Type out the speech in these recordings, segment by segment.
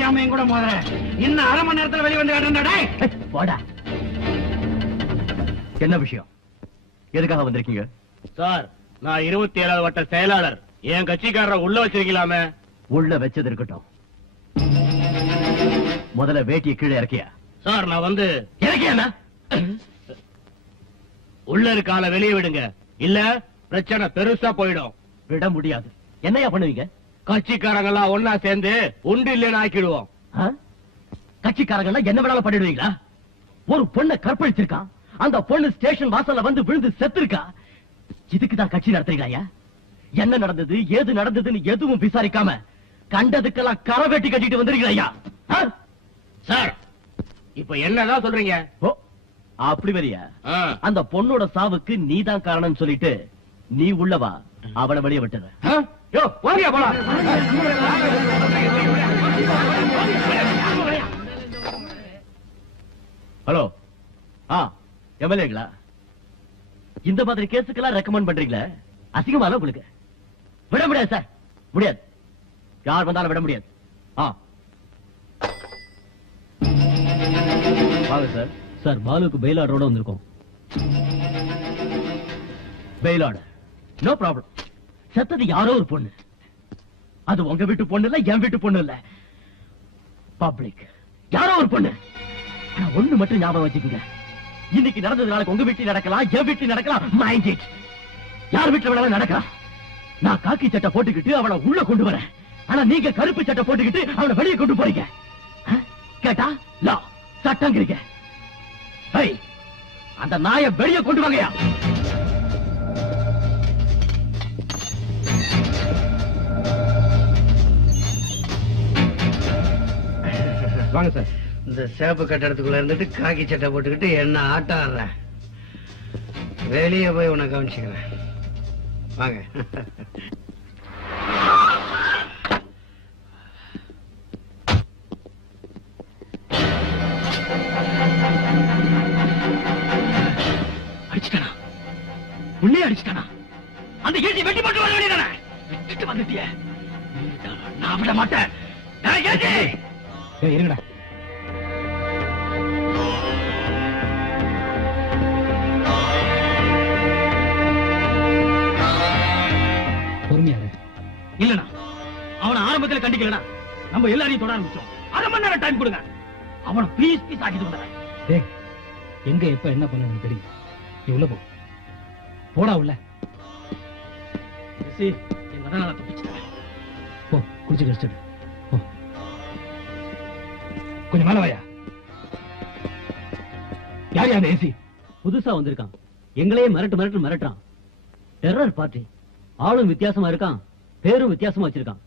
தெரியாம என் கூட மோத இன்னும் அரை மணி நேரத்துல வெளியே வந்து போடா. என்ன விஷயம்? எதுக்காக வந்திருக்கீங்க? சார், நான் 27வது வட்ட செயலாளர். என் கட்சிக்காரரை உள்ள வச்சிருக்கலாமே. உள்ள வச்சது இருக்கட்டும், முதல்ல வேட்டியை கீழே இறக்கியா? சார், நான் வந்து இறக்கியா? உள்ள இருக்கால வெளியே விடுங்க, இல்ல பிரச்சனை பெருசா போயிடும். விட முடியாது. என்னையா பண்ணுவீங்க? கட்சிக்காரங்க எல்லாம் ஒன்னா சேர்ந்து உண்டு இல்லைன்னு ஆக்கிடுவோம். கட்சிக்காரங்க எல்லாம் என்ன வேணாலும் பண்ணிடுவீங்களா? ஒரு பொண்ணை கற்பழிச்சிருக்கான், அந்த பொண்ணு ஸ்டேஷன் வாசல்ல வந்து விழுந்து செத்துருக்கா. இதுக்குதான் கட்சி நடத்துறீங்களா? என்ன நடந்தது, ஏது நடந்ததுன்னு எதுவும் விசாரிக்காம கண்டதுக்கெல்லாம் கரை வெட்டி கட்டிட்டு வந்திருக்கீங்களா? சார், இப்ப என்னதான் சொல்றீங்க? ஓ, அப்படி வரியா? அந்த பொண்ணோட சாவுக்கு நீதான் காரணம் சொல்லிட்டு நீ உள்ளவா, அவளை வெளியே விட்டுற. ஹலோ, எம்எல்ஏங்களா? இந்த மாதிரி கேஸுக்கெல்லாம் ரெக்கமெண்ட் பண்றீங்களா? அசிங்கமான உங்களுக்கு. விட முடியாது சார், முடியாது. யார் வந்தாலும் விட முடியாது. வாங்க சார். சார், பாலுக்கு பெயில் ஆர்டரோட வந்திருக்கோம். Bail order? No problem. செத்தது யாரோ ஒரு பொண்ணு. அது உங்க வீட்டு பொண்ணு இல்ல, என் வீட்டு பொண்ணு இல்ல, பப்ளிக். யாரோ ஒரு பொண்ணு. ஒண்ணு மட்டும் ஞாபகம் வச்சுக்கோங்க, இன்னைக்கு நடந்தது நாளைக்கு உங்க வீட்டில் நடக்கலாம், என் வீட்டில் நடக்கலாம். Mind it. யார் வீட்டுல வேணாலும் நடக்கலாம். நான் காக்கி சட்டை போட்டுக்கிட்டு அவளை உள்ள கொண்டு வரேன், ஆனா நீங்க கருப்பு சட்டை போட்டுக்கிட்டு அவளை வெளியே கொண்டு போறீங்க. கேட்டா லா சட்டங்கிறீங்க. அந்த நாயை வெளியே கொண்டு வாங்கயா. வாங்க சார். இந்த சேப்பு கட்டடத்துக்குள்ள இருந்துட்டு காக்கி சட்டை போட்டுக்கிட்டு என்ன ஆட்டம் ஆடுற? வெளியே போய் உன்னை கவனிச்சுக்கிறேன். வாங்க. அடிச்சுட்டானா? உள்ளே அடிச்சுட்டானா? அந்த ஏசி வெட்டி போட்டு வர வேண்டியதானே? விட்டுட்டு வந்துட்டிய. நான் விட மாட்டேன். இருங்கடா. பொறுமையாரு. இல்லனா அவனை ஆரம்பத்தில் கண்டிக்கலனா நம்ம எல்லாரையும் தொட ஆரம்பிச்சோம். அரை மணி நேரம் டைம் கொடுங்க. அவனை பீஸ் பீஸ் ஆக்கிட்டு வந்துடுறேன். எங்க எப்ப என்ன பண்ணணும் தெரியும். நீ உள்ள போ. போடா உள்ள. எங்க தப்பிச்சுட்டேன். போ, குடிச்சு ரெஸ்ட். கொஞ்சம் மேல வாயா. யார் அந்த ஏசி? புதுசா வந்திருக்கான். எங்களையே மிரட்டுறான். Terror party. ஆளும் வித்தியாசமா இருக்கான், பேரும் வித்தியாசமா வச்சிருக்கான்.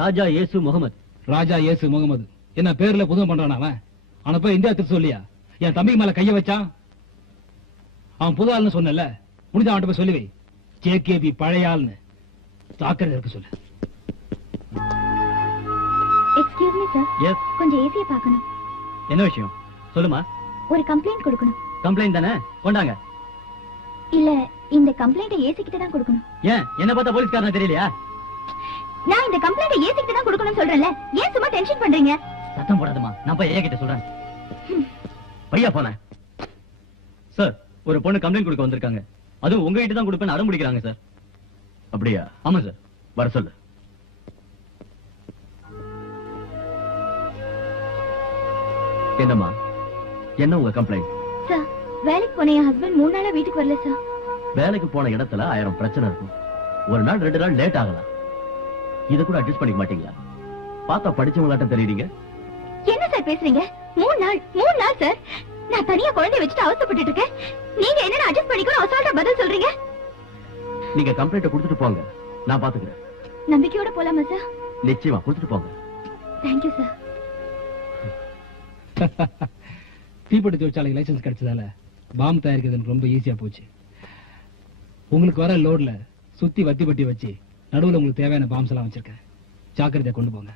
ராஜா ஏசு முகமது. ராஜா ஏசு முகமது என்ன பேர்ல புதுமை பண்றான் அவன். அவனை போய் இந்தியா திருத்த சொல்லியா? என் தம்பிக்கு மேல கைய வச்சான். அவன் புது ஆள்னு சொன்னல, முடிஞ்ச அவன்கிட்ட போய் சொல்லி வை. ஜேகேபி பழைய ஆள்னு ஜாக்கிரதை இருக்க சொல்லு. Excuse me sir. எஸ். கொஞ்சம் ஏசியை பார்க்கணும். என்ன விஷயம் சொல்லுமா? ஒரு கம்ப்ளைண்ட் கொடுக்கணும். கம்ப்ளைண்ட் தானே, கொண்டாங்க. இல்ல, இந்த கம்ப்ளைண்ட் ஏசி கிட்ட தான் கொடுக்கணும். ஏன் என்ன பார்த்தா போலீஸ்காரனா தெரியலையா? நான் இந்த கம்ப்ளைண்ட் ஏசி கிட்ட தான் கொடுக்கணும் சொல்றேன்ல, ஏன் சும்மா டென்ஷன் பண்றீங்க? சத்தம் போடாதம்மா, நான் போய் ஏ கிட்ட சொல்றேன். பையா போன சார், ஒரு பொண்ணு கம்ப்ளைண்ட் கொடுக்க வந்திருக்காங்க. அதுவும் உங்க கிட்ட தான் கொடுப்பேன்னு அடம் பிடிக்கிறாங்க சார். அப்படியா? ஆமா சார், வர சொல்லு. என்னம்மா, என்ன உங்க கம்ப்ளைண்ட்? சார், வேலைக்கு போன என் ஹஸ்பண்ட் 3 நாளா வீட்டுக்கு வரல சார். வேலைக்கு போன இடத்துல 1000 பிரச்சனை இருக்கும். ஒரு நாள் 2 நாள் லேட் ஆகலாம். இத கூட அட்ஜஸ்ட் பண்ணிக்க மாட்டீங்களா? பார்த்தா படிச்சவங்களாட்டம் தெரியுறீங்க. என்ன சார் பேசுறீங்க? 3 நாள் சார். நான் தனியா குழந்தை வச்சுட்டு அவசரப்பட்டு இருக்கேன். நீங்க என்ன அட்ஜஸ்ட் பண்ணிக்கணும் அசால்ட்டா பதில் சொல்றீங்க? நீங்க கம்ப்ளைண்ட் கொடுத்துட்டு போங்க, நான் பாத்துக்கிறேன். நம்பிக்கையோட போலாமா சார்? நிச்சயமா கொடுத்துட்டு போங்க. Thank you sir. தீப்பெட்டி தொழிற்சாலைக்கு லைசன்ஸ் கிடைச்சதால பாம் தயாரிக்கிறது ரொம்ப ஈஸியா போச்சு. உங்களுக்கு வர லோட்ல சுத்தி வத்தி பட்டி வச்சு நடுவுல உங்களுக்கு தேவையான பாம்ஸ் எல்லாம் வச்சிருக்கேன். ஜாக்கிரதையா கொண்டு போங்க.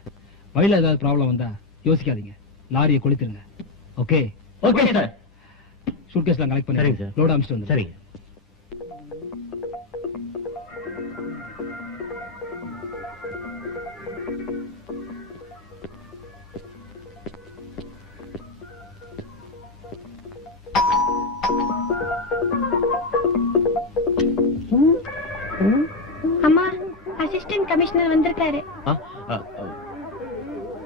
வழியில ஏதாவது ப்ராப்ளம் வந்தா யோசிக்காதீங்க, லாரியை கொளுத்திருங்க. ஓகே? Okay sir. சூட்கேஸ்லாம் கலெக்ட் பண்ணி சரிங்க சார். லோட் அமிச்சிட்டு வந்து. சரிங்க. கமிஷனர் வந்திருக்காரு. ஆ, ஆ, ஆ.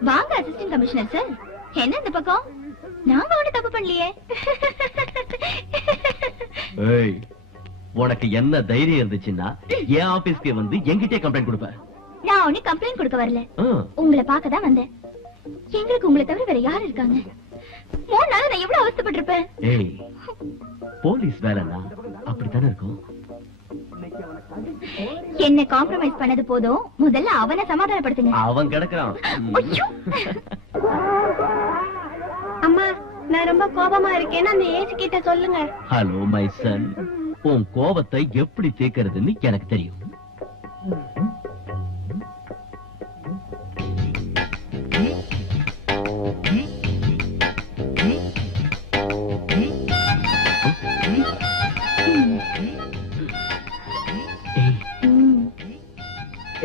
வாங்க அசிஸ்டன்ட் கமிஷனர் சார். என்ன இந்த பக்கம்? நாங்க ஒண்ணு தப்பு பண்ணலையே. ஏய், உனக்கு என்ன தைரியம் இருந்துச்சுன்னா என் ஆபீஸ்க்கு வந்து என்கிட்டே கம்ப்ளைண்ட் கொடுப்ப? நான் ஒண்ணு கம்ப்ளைண்ட் கொடுக்க வரல, உங்களை பார்க்க தான் வந்தேன். எங்களுக்கு உங்களை தவிர வேற யாரு இருக்காங்க? 3 நாள் நான் எவ்வளவு அவஸ்தைப்பட்டிருப்பேன். ஏய், போலீஸ் வேலைன்னா அப்படித்தானே இருக்கும். என்ன காம்ப்ரமைஸ் பண்ணது போதும், முதல்ல அவனை சமாதானப்படுத்துங்க. அவன் கிடக்குறான். ஐயோ! அம்மா, நான் ரொம்ப கோபமா இருக்கேன்னு அந்த ஏசி கிட்ட சொல்லுங்க. ஹலோ மை சன், உன் கோபத்தை எப்படி தீர்க்கிறதுன்னு எனக்கு தெரியும்.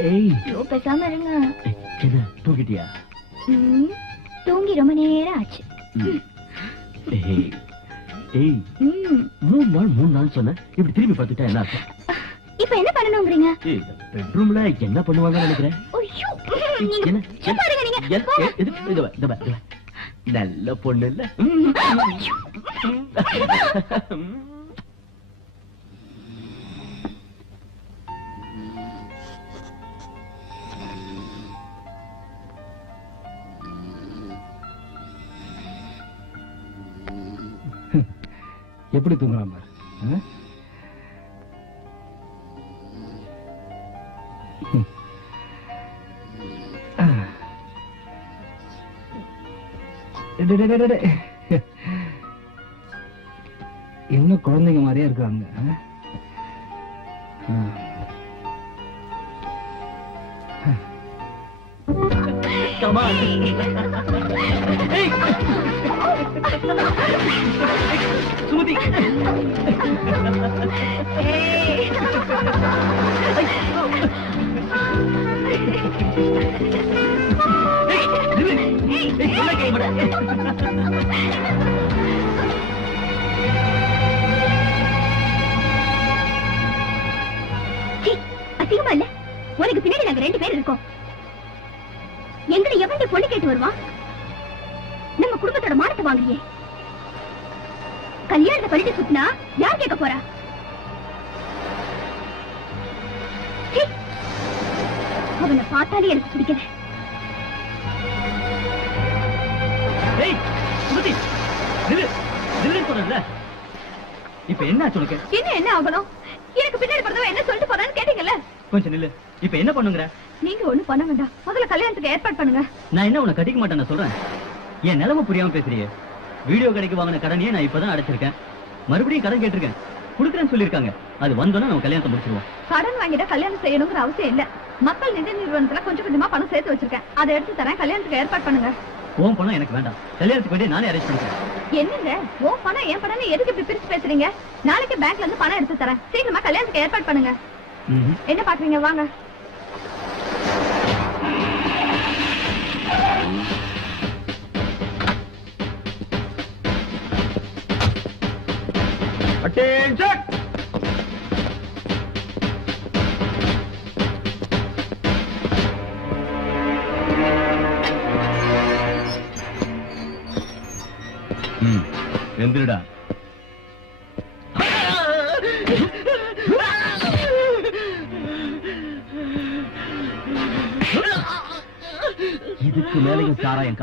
ஏய், பேசாம இருங்க. என்ன தூங்கிட்டியா? தூங்கி ரொம்ப நேரம் ஆச்சு. ஏய், ஏய், 3 நாள் சொன்ன, இப்படி திரும்பி பார்த்துட்டா என்ன அர்த்தம்? இப்ப என்ன பண்ணணும்ங்கறீங்க? பெட்ரூம்ல என்ன பண்ணுவாங்கன்னு நினைக்கிறேன். ஐயோ, நீங்க சும்மா இருங்க. நீங்க நல்ல பொண்ணு இல்ல? எப்படி தூங்குறான் பாரு. இன்னும் குழந்தைங்க மாதிரியே இருக்கிறாங்க. சுமதி, அதிகமா இல்ல? உனக்கு பின்னாடி நாங்க 2 பேர் இருக்கோம். எங்களை எவன்டி பொண்ணு கேட்டு வருவான்? நம்ம குடும்பத்தோட மானத்தை வாங்குறியே. கல்யாணத்தை பண்ணிட்டு சுத்தினா யார் கேட்க போறா? அவனை பார்த்தாலே எனக்கு பிடிக்கல. இப்ப என்ன ஆச்சு உனக்கு? என்ன ஆகணும்? எனக்கு பின்னாடி பிறந்தவன் என்ன சொல்லிட்டு போறான்னு கேட்டீங்கல்ல? கொஞ்சம் நில்லு. இப்ப என்ன பண்ணுங்கற? நீங்க ஒண்ணு பண்ண வேண்டாம், முதல்ல கல்யாணத்துக்கு ஏற்பாடு பண்ணுங்க. நான் என்ன உன்னை கட்டிக்க மாட்டேன்னு சொல்றேன்? என் நிலைமை புரியாம பேசுறியே. வீடியோ கடைக்கு வாங்கின கடனையே நான் இப்பதான் அடைச்சிருக்கேன். மறுபடியும் கடன் கேட்டிருக்கேன், குடுக்கறேன்னு சொல்லிருக்காங்க. அது வந்தோன்னா நம்ம கல்யாணத்தை முடிச்சிருவோம். கடன் வாங்கிட்டா கல்யாணம் செய்யணுங்கிற அவசியம் இல்ல. மக்கள் நிதி நிறுவனத்துல கொஞ்சம் கொஞ்சமா பணம் சேர்த்து வச்சிருக்கேன், அதை எடுத்து தரேன். கல்யாணத்துக்கு ஏற்பாடு பண்ணுங்க. உன் பணம் எனக்கு வேண்டாம், கல்யாணத்துக்கு வேண்டிய நானே அரேஞ்ச் பண்ணிக்கிறேன். என்னங்க ஓ பணம் என் பணம் எதுக்கு இப்படி பிரிச்சு பேசுறீங்க? நாளைக்கு பேங்க்ல இருந்து பணம் எடுத்து தரேன், சீக்கிரமா கல்யாணத்துக்கு ஏற்பாடு பண்ணுங்க. என்ன பாக்குறீங்க? வாங்க. Attention! எந்திரடா. இதுக்கு மேலையும் சாராயம்